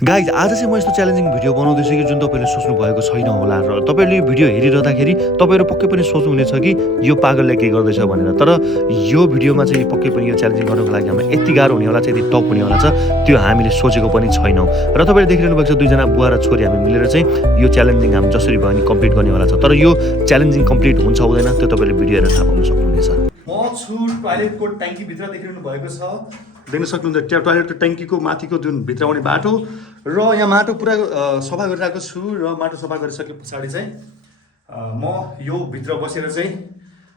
Guys आज चाहिँ म यस्तो च्यालेन्जिङ भिडियो बनाउँदैछु कि जुन तपाईँले सोच्नु भएको छैन होला र तपाईँले यो भिडियो हेरिरहँदाखेरि तपाईँहरू पक्कै पनि सोच्नुहुनेछ कि यो पागलले के गर्दैछ भनेर। तर यो भिडियोमा चाहिँ पक्कै पनि यो च्यालेन्जिङ गर्नुको लागि हामीलाई यति गाह्रो हुनेवाला छ, यति टप हुनेवाला छ, त्यो हामीले सोचेको पनि छैनौँ। र तपाईँले देखिरहनु भएको छ दुईजना बुवा र छोरी हामी मिलेर चाहिँ यो च्यालेन्जिङ हामी जसरी भयो नि कम्प्लिट गर्नेवाला छ। तर यो च्यालेन्जिङ कम्प्लिट हुन्छ हुँदैन त्यो तपाईँले भिडियो हेरेर थाहा पाउन सक्नुहुनेछ। म छु टोयलेटको ट्याङ्कीभित्र देखिरहनु भएको छ, देख्न सक्नुहुन्छ त्यहाँ टोयलेटको ट्याङ्कीको माथिको जुन भित्र आउने बाटो र यहाँ माटो पुरा सफा गरिरहेको छु। र माटो सफा गरिसके पछाडि चाहिँ म यो भित्र बसेर चाहिँ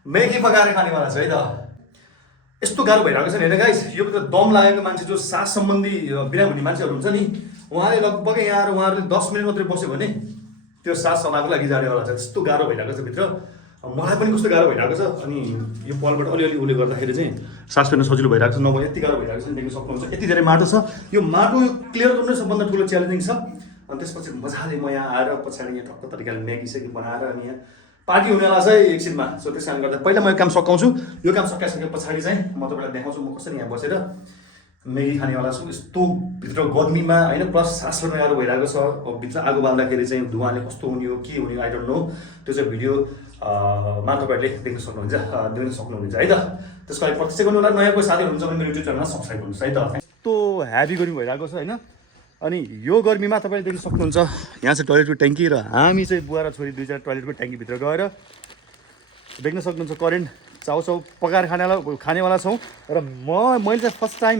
म्यागी पकाएर खानेवाला छु है त। यस्तो गाह्रो भइरहेको छ नि होइन गाइस, यो भित्र दम लागेको मान्छे जो सास सम्बन्धी बिराम हुने मान्छेहरू हुन्छ नि, उहाँले लगभग यहाँ आएर उहाँहरूले 10 मिनट मात्रै बस्यो भने त्यो सास समाको लागि जानेवाला छ। त्यस्तो गाह्रो भइरहेको छ भित्र, मलाई पनि कस्तो गाह्रो भइरहेको छ। अनि यो पलबाट अलिअलि उसले गर्दाखेरि चाहिँ सास फेर्न सजिलो भइरहेको छ, नभए यति गाह्रो भइरहेको छ नि, देख्न सक्नुहुन्छ यति धेरै माटो छ। यो माटो क्लियर गर्नु सबभन्दा ठुलो च्यालेन्जिङ छ। अनि त्यसपछि मजाले म यहाँ आएर पछाडि यहाँ ठक्क तरिकाले म्यागी सेगी बनाएर अनि यहाँ पार्टी हुनेवाला छ है एकछिनमा। सो त्यस कारणले गर्दा पहिला म यो काम सकाउँछु, यो काम सकाइसके पछाडि चाहिँ म तपाईँलाई देखाउँछु म कसरी यहाँ बसेर म्यागी खानेवाला छु। यस्तो भित्र गर्मीमा होइन, प्लस सास फेर्न गाह्रो भइरहेको छ। अब भित्र आगो बाल्दाखेरि चाहिँ धुवाले कस्तो हुने हो के हुने आई डोन्ट नो, त्यो चाहिँ भिडियो मा तपाईँहरूले देख्न सक्नुहुनेछ है त। त्यसको लागि प्रत्यक्ष गर्नु होला, नयाँ कोही साथीहरू हुन्छ भने मेरो युट्युब च्यानलमा सब्सक्राइब गर्नुहोस् है त। यस्तो ह्याभी गर्मी भइरहेको छ होइन। अनि यो गर्मीमा तपाईँले देख्न सक्नुहुन्छ यहाँ चाहिँ टोयलेटको ट्याङ्की र हामी चाहिँ बुवा र छोरी दुईजना टोयलेटको ट्याङ्कीभित्र गएर देख्न सक्नुहुन्छ करेन्ट चाउचाउ पकाएर खानेवाला छौँ। र मैले चाहिँ फर्स्ट टाइम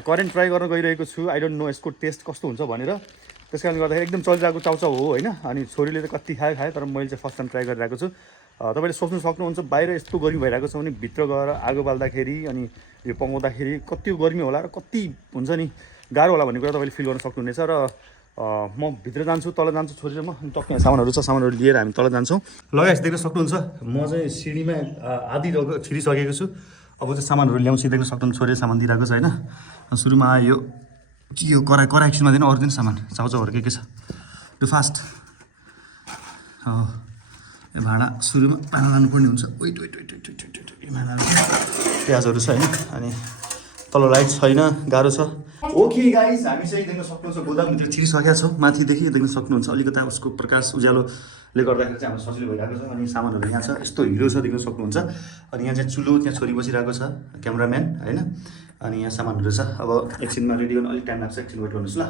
करेन्ट ट्राई गर्न गइरहेको छु। आई डोन्ट नो यसको टेस्ट कस्तो हुन्छ भनेर। त्यस कारणले गर्दाखेरि एकदम चलिरहेको चाउचाउ हो होइन। अनि छोरीले त कति खायो तर मैले चाहिँ फर्स्ट टाइम ट्राई गरिरहेको छु। तपाईँले सोच्नु सक्नुहुन्छ बाहिर यस्तो गर्मी भइरहेको छ भने भित्र गएर आगो बाल्दाखेरि अनि यो पकाउँदाखेरि कति गर्मी होला र कति हुन्छ नि गाह्रो होला भन्ने कुरा तपाईँले फिल गर्न सक्नुहुनेछ। र म भित्र जान्छु, तल जान्छु, छोरी र म टक्कै सामानहरू छ, सामानहरू लिएर हामी तल जान्छौँ। लगाइस देख्न सक्नुहुन्छ म चाहिँ सिँढीमा आधी छिरिसकेको छु। अब चाहिँ सामानहरू ल्याउँछु, देख्न सक्नुहुन्छ छोरीले सामान दिइरहेको छ होइन। सुरुमा आयो के यो कराई एकछिनमा दिनु, अरू दिन सामान चाउचाउहरू के छ त्यो फास्ट। यो भाँडा सुरुमा भाँडा लानुपर्ने हुन्छ। वेट भाँडा प्याजहरू छ होइन। अनि तल लाइट छैन, गाह्रो छ। ओके गाइस, हामी चाहिँ देख्न सक्नुहुन्छ गोदामभित्र छिरिसकेका छौँ। माथिदेखि देख्न सक्नुहुन्छ अलिकता उसको प्रकाश उज्यालोले गर्दाखेरि चाहिँ हाम्रो सजिलो भइरहेको छ। अनि सामानहरू यहाँ छ, यस्तो हिरो छ देख्न सक्नुहुन्छ। अनि यहाँ चाहिँ चुलो, त्यहाँ छोरी बसिरहेको छ क्यामराम्यान होइन। अनि यहाँ सामानहरू छ। अब एकछिनमा रेडी गर्नु अलिक टाइम लाग्छ, एकछिन वेट गर्नुहोस् ल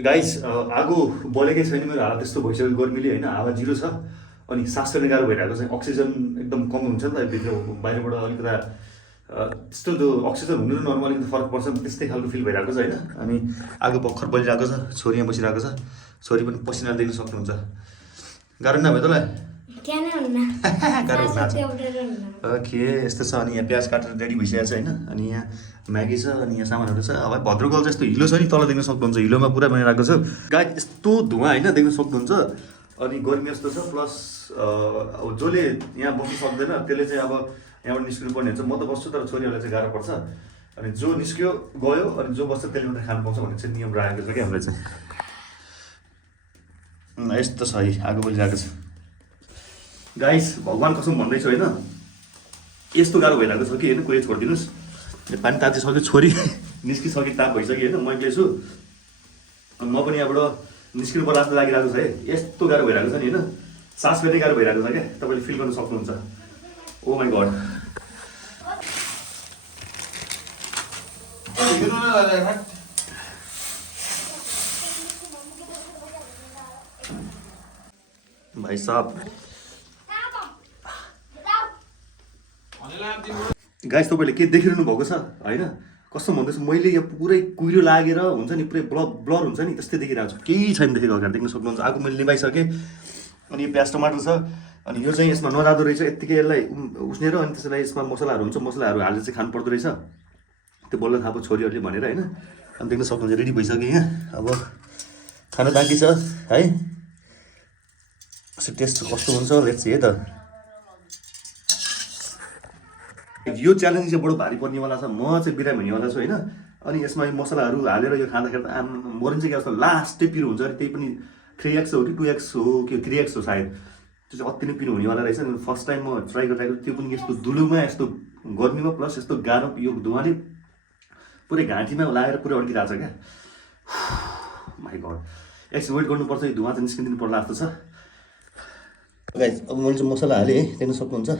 गाइस। आगो बलेकै छैन, मेरो हावा त्यस्तो भइसक्यो गर्मीले होइन, हावा जिरो छ। अनि सास फेर्ने गाह्रो भइरहेको छ, अक्सिजन एकदम कम हुन्छ नि त भित्र, बाहिरबाट अलिकता त्यस्तो त्यो अक्सिजन हुनु र नर्मल अलिकति फरक पर्छ, त्यस्तै खालको फिल भइरहेको छ होइन। अनि आगो भर्खर बलिरहेको छ, छोरी यहाँ बसिरहेको छ, छोरी पनि पसिना देख्न सक्नुहुन्छ। गाह्रो नभए तँलाई ओके यस्तो छ। अनि यहाँ प्याज काटेर रेडी भइसकेको छ होइन। अनि यहाँ म्यागी छ, अनि यहाँ सामानहरू छ। अब भद्रकल चाहिँ यस्तो हिलो छ नि, तल देख्न सक्नुहुन्छ हिलोमा पुरा बनिरहेको छ गाई, यस्तो धुवा होइन देख्न सक्नुहुन्छ। अनि गर्मी यस्तो छ, प्लस अब जसले यहाँ बस्नु सक्दैन त्यसले चाहिँ अब यहाँबाट निस्किनु पर्ने हुन्छ। म त बस्छु तर छोरीहरूलाई चाहिँ गाह्रो पर्छ। अनि जो निस्क्यो गयो, अनि जो बस्छ त्यसले मात्रै खानु पाउँछ भन्ने चाहिँ नियम राखेको छ कि हामीलाई चाहिँ। यस्तो छ है, आगो बलिरहेको छ गाइस। भगवान् कसम भन्दैछु होइन, यस्तो गाह्रो भइरहेको छ कि होइन, कोही छोडिदिनुहोस्। पानी तातिसक्यो, छोरी निस्किसक्यो, ताप भइसक्यो होइन, म एक्लै छु। अनि म पनि यहाँबाट निस्किनु पर्ला जस्तो लागिरहेको छ है। यस्तो गाह्रो भइरहेको छ नि होइन, सास फेर्नै गाह्रो भइरहेको छ क्या, तपाईँले फिल गर्न सक्नुहुन्छ। ओ माई गड। भाइ साहब गाइस तपाईँले के देखिरहनु भएको छ होइन, कस्तो भन्दैछु मैले यहाँ पुरै कुहिरो लागेर हुन्छ नि, पुरै ब्लर हुन्छ नि, त्यस्तै देखिरहेको छु, केही छैन देखेको अगाडि देख्न सक्नुहुन्छ। आगो मैले निभाइसकेँ। अनि यो प्याज टमाटर छ। अनि यो चाहिँ यसमा नजाँदो रहेछ, यत्तिकै यसलाई उस्नेर अनि त्यसलाई यसमा मसलाहरू हुन्छ, मसलाहरू हालेर चाहिँ खानु पर्दो रहेछ। त्यो बल्ल थाहा भयो छोरीहरूले भनेर होइन। अनि देख्न सक्नुहुन्छ रेडी भइसक्यो यहाँ। अब खाना बाँकी छ है, यसो टेस्ट कस्तो हुन्छ लेट्स है त। यो च्यालेन्ज चाहिँ बडो भारी पर्नेवाला छ, म चाहिँ बिरामी हुनेवाला छु होइन। अनि यसमा यो मसलाहरू हालेर यो खाँदाखेरि त मरिन्छ क्या जस्तो, लास्टै पिरो हुन्छ अरे, त्यही पनि 3x हो कि 2x हो कि 3x हो सायद, त्यो चाहिँ अति नै पिरो हुनेवाला रहेछ। फर्स्ट टाइम म ट्राई गरिरहेको, त्यो पनि यस्तो दुलुमा, यस्तो गर्मीमा, प्लस यस्तो गाह्रो यो धुवाले पुरै घाँटीमा लागेर पुरै अड्किरहेको छ क्या माइ गड एकछिन वेट गर्नुपर्छ यो धुवा चाहिँ निस्किदिनु पर्ला जस्तो छ गाइस अब मैले चाहिँ मसला हालेँ है देख्न सक्नुहुन्छ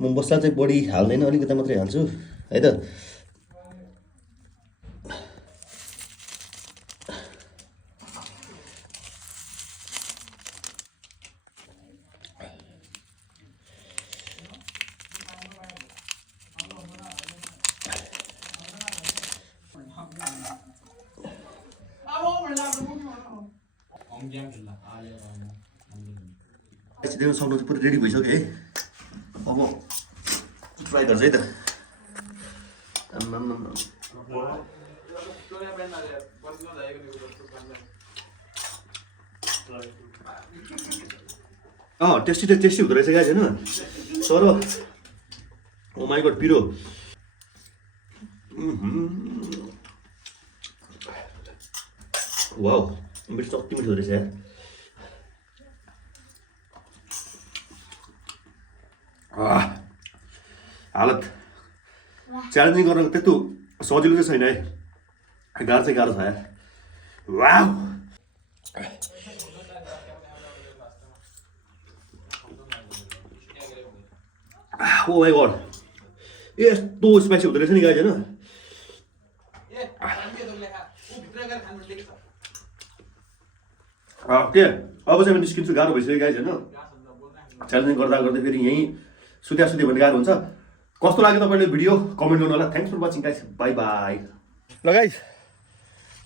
म मसला चाहिँ बढी हाल्दैन अलिकति मात्रै हाल्छु है त देख्न सक्नुहुन्छ पुरै रेडी भइसक्यो है अब ट्राई गर्छ है त टेस्टी त टेस्टी हुँदो रहेछ गाइस होइन तर ओ माइ गड पिरो वाउ मिठो कति मिठो रहेछ यार हालत च्यालेन्जिङ गर्न त्यस्तो सजिलो चाहिँ छैन है गाह्रो चाहिँ गाह्रो छ यार वाउ ओ माइ गड यस्तो स्पाइसी हुँदो रहेछ नि गाइस होइन के अब चाहिँ म निस्किन्छु गाह्रो भइसक्यो गाइस होइन च्यालेन्जिङ गर्दा गर्दै फेरि यहीँ सुत्या भने गाह्रो हुन्छ कस्तो लाग्यो तपाईँले भिडियो कमेन्ट गर्नु होला thanks for watching guys bye bye ल गाइस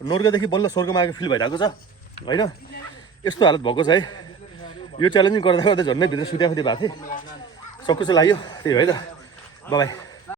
नर्गदेखि बल्ल स्वर्गमा आएको फिल भइरहेको छ होइन यस्तो हालत भएको छ है यो च्यालेन्जिङ गर्दा गर्दा झन्डै भित्र सुत्या भएको थिएँ सक्कुसो लाग्यो त्यही हो है त बाई